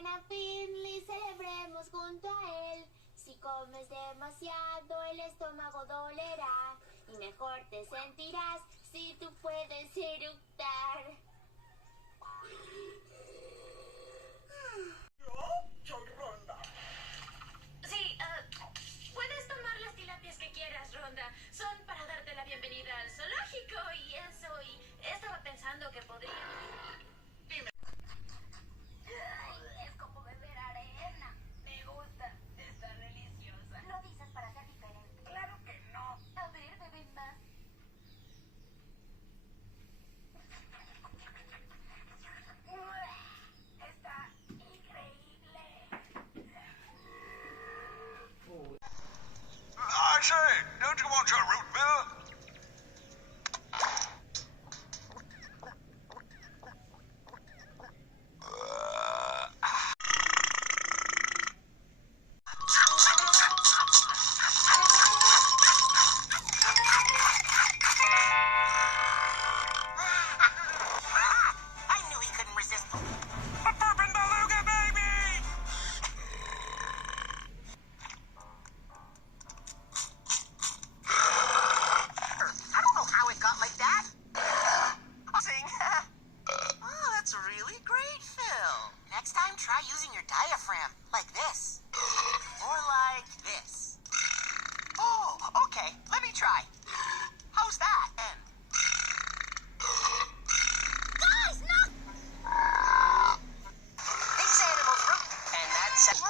mañana Finley celebremos junto a él. Si comes demasiado el estómago dolerá y mejor te sentirás si tú puedes eructar. Yo soy Ronda. Sí, puedes tomar las tilapias que quieras, Ronda. Son para darte la bienvenida al zoológico y eso, y estaba pensando que podría... Dime. Es como beber arena. Me gusta, está deliciosa. Lo dices para ser diferente. Claro que no. A ver, beben más. Está increíble. I say, don't you want your root beer? I knew he couldn't resist. A bourbon beluga, baby! I don't know how it got like that. Sing. Oh, that's really great, Phil. Next time, try using your diaphragm, like this. Or like this. Oh, okay. Let me try. How's that? And guys, no! These animals root, and that's...